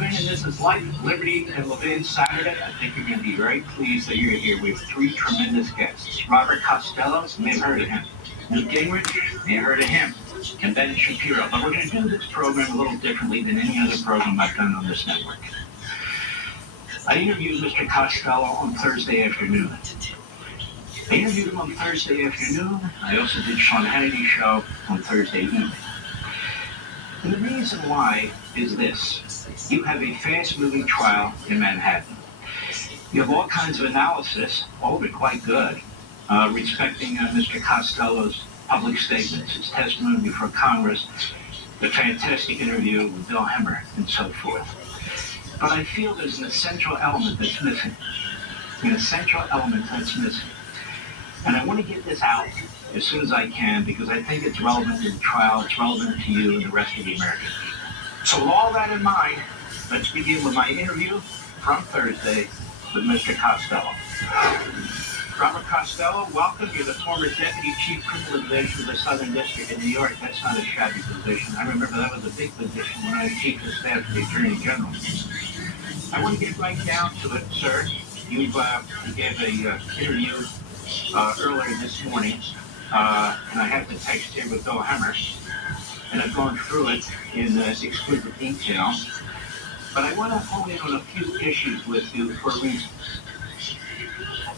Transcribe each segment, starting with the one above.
Levin, and this is Life, Liberty, and Levin Saturday. I think you're going to be very pleased that you're here. We have three tremendous guests. Robert Costello, you may have heard of him. Newt Gingrich, you may have heard of him. And Ben Shapiro. But we're going to do this program a little differently than any other program I've done on this network. I interviewed Mr. Costello on Thursday afternoon. I also did Sean Hannity's show on Thursday evening. And the reason why is this. You have a fast-moving trial in Manhattan. You have all kinds of analysis, all of it quite good, respecting Mr. Costello's public statements, his testimony before Congress, the fantastic interview with Bill Hemmer, and so forth. But I feel there's an essential element that's missing. And I want to get this out as soon as I can because I think it's relevant to the trial, it's relevant to you and the rest of the American people. So with all that in mind, let's begin with my interview from Thursday with Mr. Costello. Robert Costello, welcome. You're the former Deputy Chief Criminal Division of the Southern District in New York. That's not a shabby position. I remember that was a big position when I was Chief of Staff to the Attorney General. I want to get right down to it, sir. You gave an interview earlier this morning, and I have the text here with Bill Hemmer, and I've gone through it in exquisite detail. But I want to hone in on a few issues with you for a reason.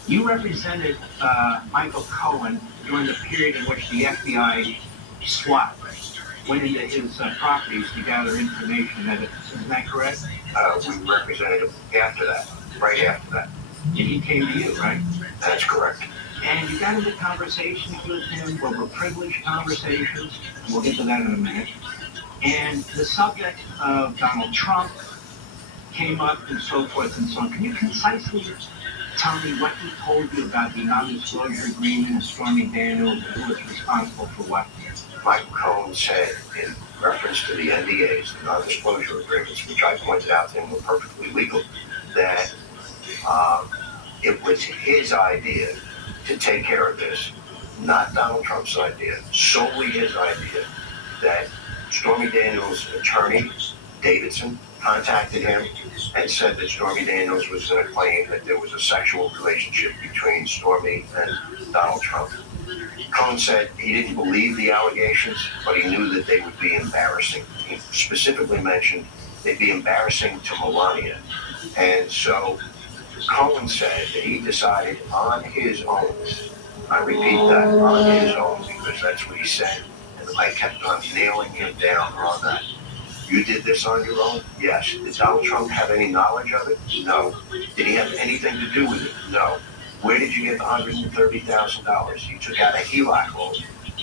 You represented Michael Cohen during the period in which the FBI SWAT went into his properties to gather information. Isn't that correct? We represented him after that, right after that. And he came to you, right? That's correct. And you got into conversations with him, what were privileged conversations. We'll get to that in a minute. And the subject of Donald Trump came up and so forth and so on. Can you concisely tell me what he told you about the non-disclosure agreement and Stormy Daniels and who was responsible for what? Michael Cohen said in reference to the NDAs, the non-disclosure agreements, which I pointed out to him were perfectly legal, that it was his idea to take care of this, not Donald Trump's idea, solely his idea, that Stormy Daniels' attorney, Davidson, contacted him and said that Stormy Daniels was going to claim that there was a sexual relationship between Stormy and Donald Trump. Cohen said he didn't believe the allegations, but he knew that they would be embarrassing. He specifically mentioned they'd be embarrassing to Melania. And so Cohen said that he decided on his own, I repeat that, on his own, because that's what he said, and I kept on nailing him down on that. You did this on your own? Yes. Did Donald Trump have any knowledge of it? No. Did he have anything to do with it? No. Where did you get the $130,000? You took out a HELOC loan.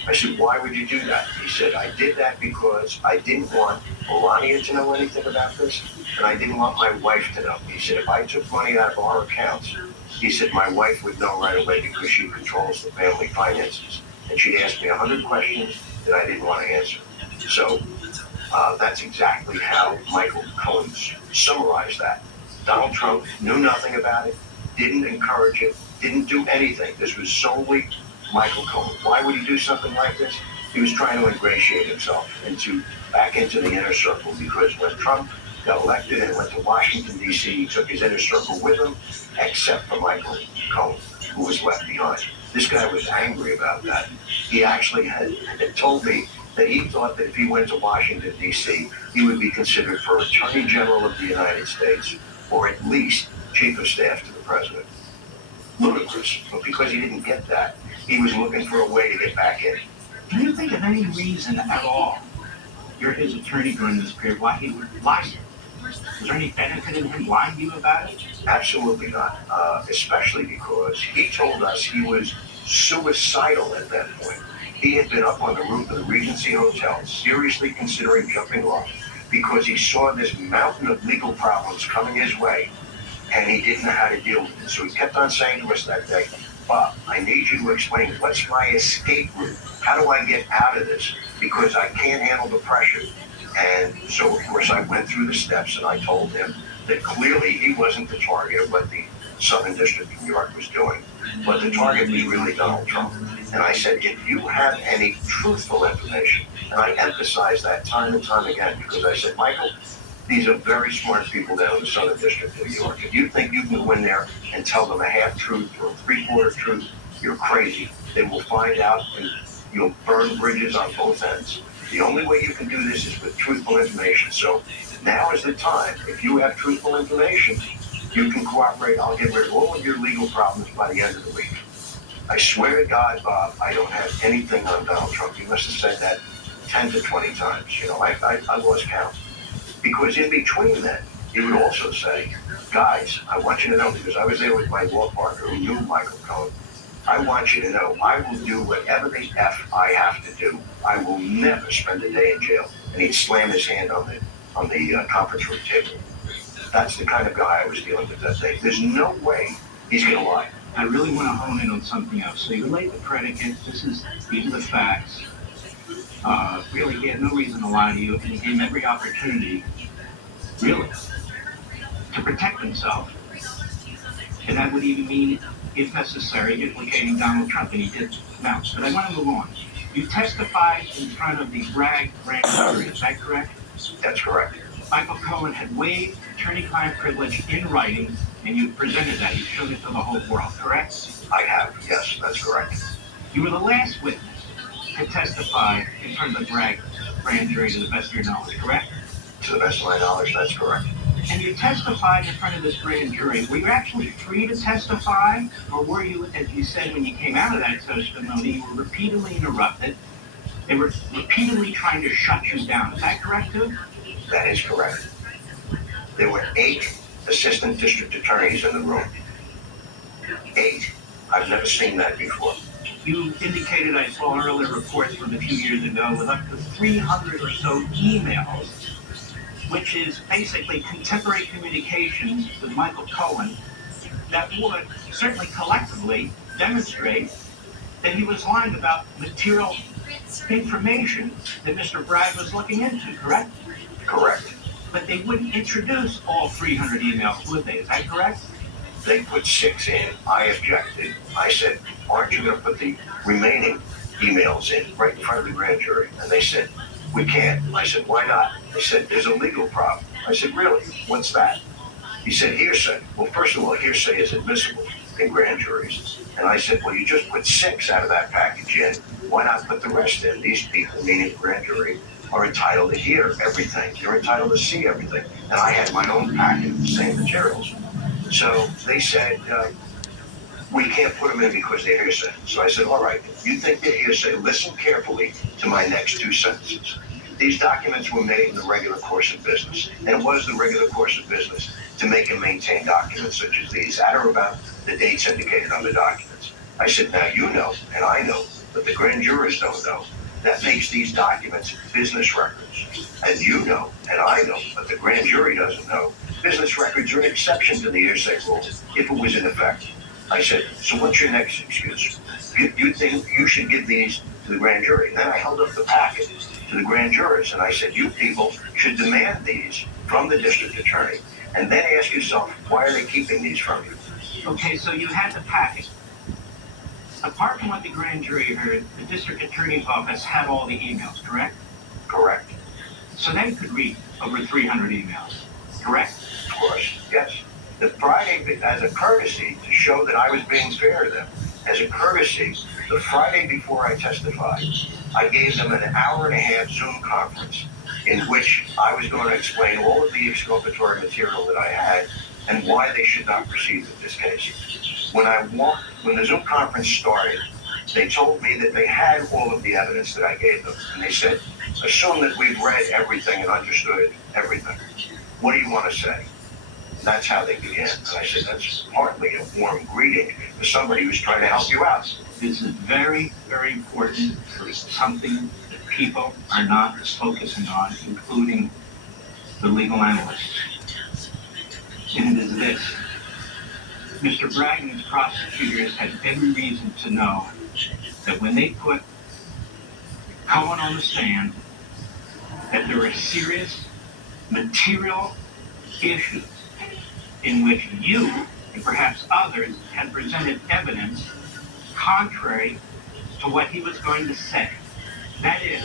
I said, why would you do that? He said, I did that because I didn't want Melania to know anything about this, and I didn't want my wife to know. He said, if I took money out of our accounts, he said, my wife would know right away because she controls the family finances. And she'd ask me 100 questions that I didn't want to answer. So that's exactly how Michael Cohen summarized that. Donald Trump knew nothing about it, didn't encourage it, didn't do anything. This was solely Michael Cohen. Why would he do something like this? He was trying to ingratiate himself back into the inner circle, because when Trump got elected and went to Washington, D.C., he took his inner circle with him, except for Michael Cohen, who was left behind. This guy was angry about that. He actually had told me that he thought that if he went to Washington, D.C., he would be considered for Attorney General of the United States, or at least Chief of Staff to the President. Ludicrous, but because he didn't get that, he was looking for a way to get back in. Can you think of any reason at all, you're his attorney during this period, why he would lie to you? Was there any benefit in him lying to you about it? Absolutely not, especially because he told us he was suicidal at that point. He had been up on the roof of the Regency Hotel, seriously considering jumping off, because he saw this mountain of legal problems coming his way, and he didn't know how to deal with it. So he kept on saying to us that day, Bob, I need you to explain what's my escape route. How do I get out of this? Because I can't handle the pressure. And so, of course, I went through the steps, and I told him that clearly he wasn't the target of what the Southern District of New York was doing, but the target was really Donald Trump. And I said, if you have any truthful information, and I emphasized that time and time again, because I said, Michael, These are very smart people down in the Southern District of New York. If you think you can go in there and tell them a half-truth or a three-quarter truth, you're crazy. They will find out and you'll burn bridges on both ends. The only way you can do this is with truthful information. So now is the time. If you have truthful information, you can cooperate. I'll get rid of all of your legal problems by the end of the week. I swear to God, Bob, I don't have anything on Donald Trump. You must have said that 10 to 20 times. I lost count. Because in between that, he would also say, guys, I want you to know, because I was there with my law partner who knew Michael Cohen, I want you to know I will do whatever the F I have to do. I will never spend a day in jail. And he'd slam his hand on the conference room table. That's the kind of guy I was dealing with that day. There's no way he's going to lie. I really want to hone in on something else. So you laid the predicate. These are the facts. Really, he had no reason to lie to you, and he gave him every opportunity, really, to protect himself. And that would even mean, if necessary, implicating Donald Trump, and he did now. But I want to move on. You testified in front of the Bragg grand jury, is that correct? That's correct. Michael Cohen had waived attorney-client privilege in writing, and you presented that. You showed it to the whole world, correct? I have, yes, that's correct. You were the last witness to testify in front of the Bragg grand jury, to the best of your knowledge, correct? To the best of my knowledge, that's correct. And you testified in front of this grand jury. Were you actually free to testify, or were you, as you said when you came out of that testimony, you were repeatedly interrupted? They were repeatedly trying to shut you down. Is that correct, too? That is correct. There were 8 assistant district attorneys in the room. 8. I've never seen that before. You indicated, I saw earlier reports from a few years ago, with up to 300 or so emails, which is basically contemporary communications with Michael Cohen, that would certainly collectively demonstrate that he was lying about material information that Mr. Bragg was looking into, correct? Correct. But they wouldn't introduce all 300 emails, would they? Is that correct? They put 6 in. I objected. I said, aren't you going to put the remaining emails in right in front of the grand jury? And they said, we can't. I said, why not? They said, there's a legal problem. I said, really? What's that? He said, hearsay. Well, first of all, hearsay is admissible in grand juries. And I said, well, you just put 6 out of that package in. Why not put the rest in? These people, meaning the grand jury, are entitled to hear everything. You're entitled to see everything. And I had my own packet of the same materials. So they said, we can't put them in because they're hearsay. So I said, all right, you think they're hearsay, listen carefully to my next 2 sentences. These documents were made in the regular course of business. And it was the regular course of business to make and maintain documents such as these at or about the dates indicated on the documents. I said, now you know, and I know, but the grand jurors don't know. That makes these documents business records. And you know, and I know, but the grand jury doesn't know. Business records are an exception to the hearsay rule if it was in effect. I said, so what's your next excuse? You think you should give these to the grand jury? And then I held up the packet to the grand jurors, and I said, you people should demand these from the district attorney, and then ask yourself, why are they keeping these from you? Okay, so you had the packet. Apart from what the grand jury heard, the district attorney's office had all the emails, correct? Correct. So they could read over 300 emails, correct? Of course, yes. The Friday, as a courtesy to show that I was being fair to them, as a courtesy, the Friday before I testified, I gave them an hour-and-a-half Zoom conference in which I was going to explain all of the exculpatory material that I had and why they should not proceed with this case. When the Zoom conference started, they told me that they had all of the evidence that I gave them, and they said, assume that we've read everything and understood everything. What do you want to say? That's how they began. And I said, that's partly a warm greeting to somebody who's trying to help you out. This is very, very important for something that people are not focusing on, including the legal analysts. And it is this. Mr. Bragg and his prosecutors had every reason to know that when they put Cohen on the stand, that there were serious material issues in which you and perhaps others had presented evidence contrary to what he was going to say. That is,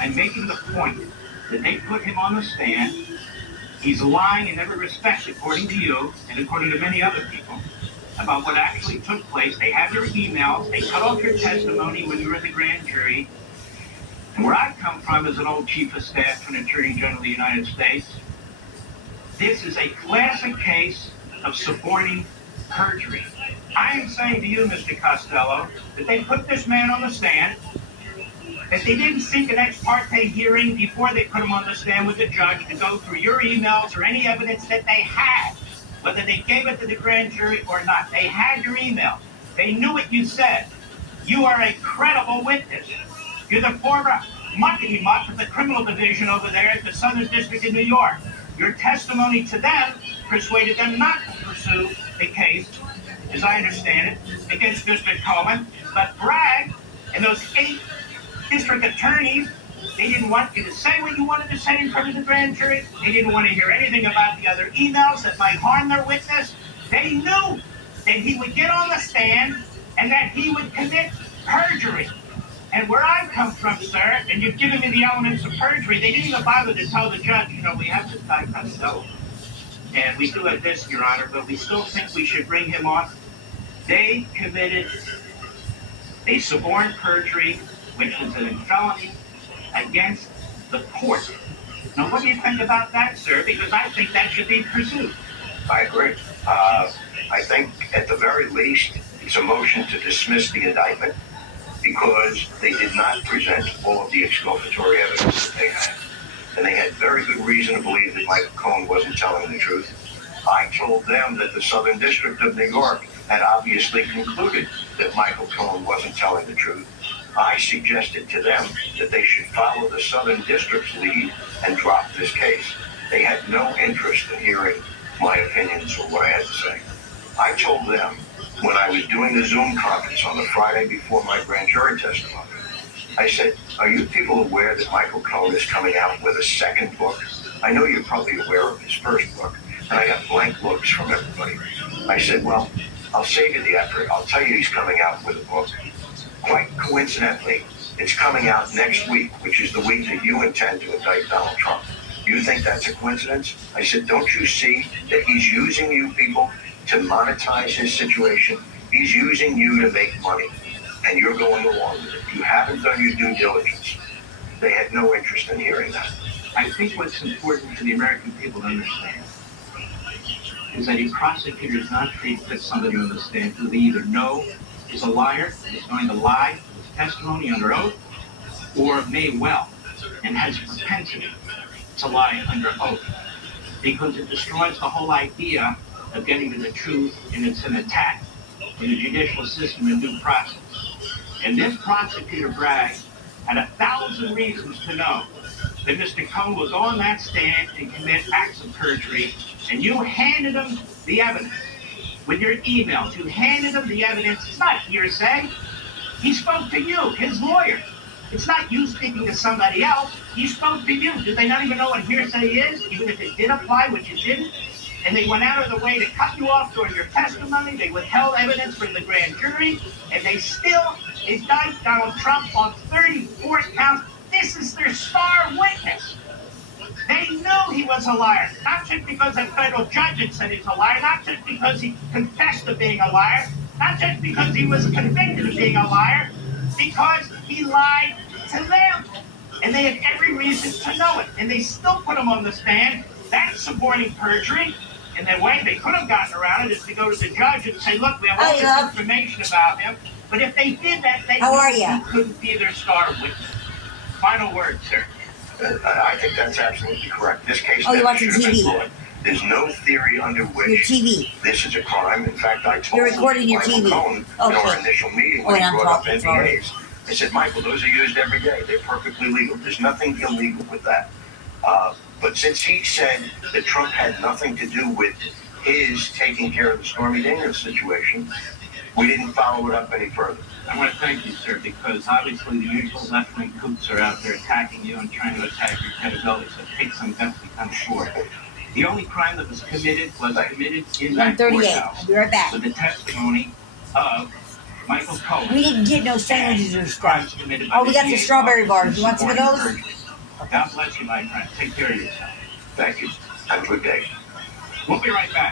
I'm making the point that they put him on the stand He's lying in every respect, according to you and according to many other people, about what actually took place. They have your emails. They cut off your testimony when you were in the grand jury. And where I come from as an old chief of staff to an attorney general of the United States, this is a classic case of suborning perjury. I am saying to you, Mr. Costello, that they put this man on the stand, that they didn't seek an ex parte hearing before they put him on the stand with the judge to go through your emails or any evidence that they had, whether they gave it to the grand jury or not. They had your email. They knew what you said. You are a credible witness. You're the former muckety-muck of the criminal division over there at the Southern District in New York. Your testimony to them persuaded them not to pursue the case, as I understand it, against Mr. Cohen, but Bragg and those 8 district attorneys, they didn't want you to say what you wanted to say in front of the grand jury. They didn't want to hear anything about the other emails that might harm their witness. They knew that he would get on the stand and that he would commit perjury. And where I come from, sir, and you've given me the elements of perjury, they didn't even bother to tell the judge, you know, we have this guy Costello, and we do have this, Your Honor, but we still think we should bring him on. They committed a suborned perjury, which was a felony against the court. Now, what do you think about that, sir? Because I think that should be pursued. I agree. I think at the very least, it's a motion to dismiss the indictment because they did not present all of the exculpatory evidence that they had. And they had very good reason to believe that Michael Cohen wasn't telling the truth. I told them that the Southern District of New York had obviously concluded that Michael Cohen wasn't telling the truth. I suggested to them that they should follow the Southern District's lead and drop this case. They had no interest in hearing my opinions or what I had to say. I told them when I was doing the Zoom conference on the Friday before my grand jury testimony, I said, are you people aware that Michael Cohen is coming out with a second book? I know you're probably aware of his first book, and I got blank looks from everybody. I said, well, I'll save you the effort. I'll tell you he's coming out with a book. Quite coincidentally, it's coming out next week, which is the week that you intend to indict Donald Trump. You think that's a coincidence? I said, don't you see that he's using you people to monetize his situation? He's using you to make money, and you're going along with it. You haven't done your due diligence. They had no interest in hearing that. I think what's important for the American people to understand is that a prosecutor is not free to put somebody on the stand who they either know is a liar, is going to lie his testimony under oath, or may well, and has a propensity to lie under oath, because it destroys the whole idea of getting to the truth, and it's an attack on the judicial system and due process. And this prosecutor, Bragg, had 1,000 reasons to know that Mr. Cohen will go on that stand and commit acts of perjury, and you handed him the evidence. With your emails, you handed him the evidence. It's not hearsay. He spoke to you, his lawyer. It's not you speaking to somebody else. He spoke to you. Did they not even know what hearsay is, even if it did apply, which it didn't? And they went out of the way to cut you off during your testimony. They withheld evidence from the grand jury, and they still indict Donald Trump on 34 counts. This is their star witness. They knew he was a liar, not just because a federal judge had said he's a liar, not just because he confessed to being a liar, not just because he was convicted of being a liar, because he lied to them. And they had every reason to know it. And they still put him on the stand. That's suborning perjury. And the way they could have gotten around it is to go to the judge and say, look, we have all this information about him. But if they did that, they he couldn't be their star witness. Final word, sir. I think that's absolutely correct. This case you never watch should the have been TV. brought. There's no theory under Your which TV. this is a crime. In fact, I told You're recording your Michael TV. Cohen in our initial meeting when he brought up NDAs. I said, Michael, those are used every day. They're perfectly legal. There's nothing illegal with that. But since he said that Trump had nothing to do with his taking care of the Stormy Daniels situation, we didn't follow it up any further. I want to thank you, sir, because obviously the usual left-wing kooks are out there attacking you and trying to attack your credibility, so it takes some guts to come forward. The only crime that was committed in that courthouse I'll be right back. with the testimony of Michael Cohen. We didn't get no sandwiches or stuff. Committed by Oh, we got the DA strawberry bars. You want some of those? God bless you, my friend. Take care of yourself. Thank you. I'm Good day. We'll be right back.